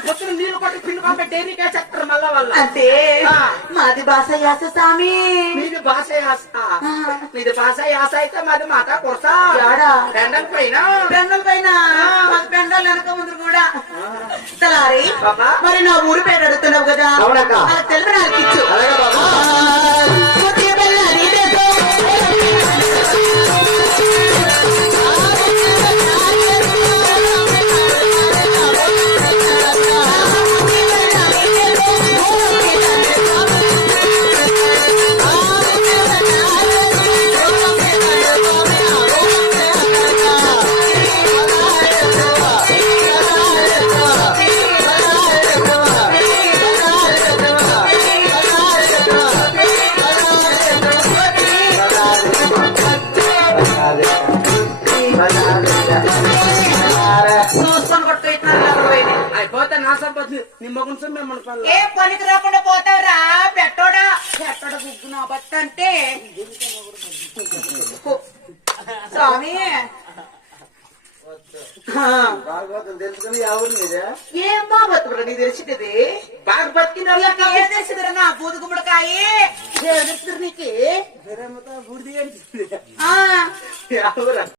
పొద్దున నీళ్ళు కొట్టి పిండి పంపి డైరీకే చెప్తారు మళ్ళా వాళ్ళ. అంటే. మాది భాష యాస స్వామి మీది భాష యాస మీది భాష యాస అయితే మాది మాట కొరసా? రెండల పైన? పెండల పైన? మాది పెండల వెనక ముందు కూడా. తలారి బాబా. మరి నా ఊరి పేరు అడుగుతున్నావు కదా? అవునక్క. చూసుకొని కొట్టు అయిపోతే నా సంపత్తి నీ మొగుడు సొమ్ము మిమ్మల్ని పనులు ఏ పనికి రాకుండా పోతావురా? పెట్టోడా? పెట్టోడ గుగ్గు నా బట్ట అంటే? స్వామి. భాగవతం తెలుసుకుని ఎవరు మీదే? ఏం బాబతురా నీ తెలిసింది ఏ తెలిసిందిరా? నా బూదు గుమ్మడికాయ? నీకు? que abra.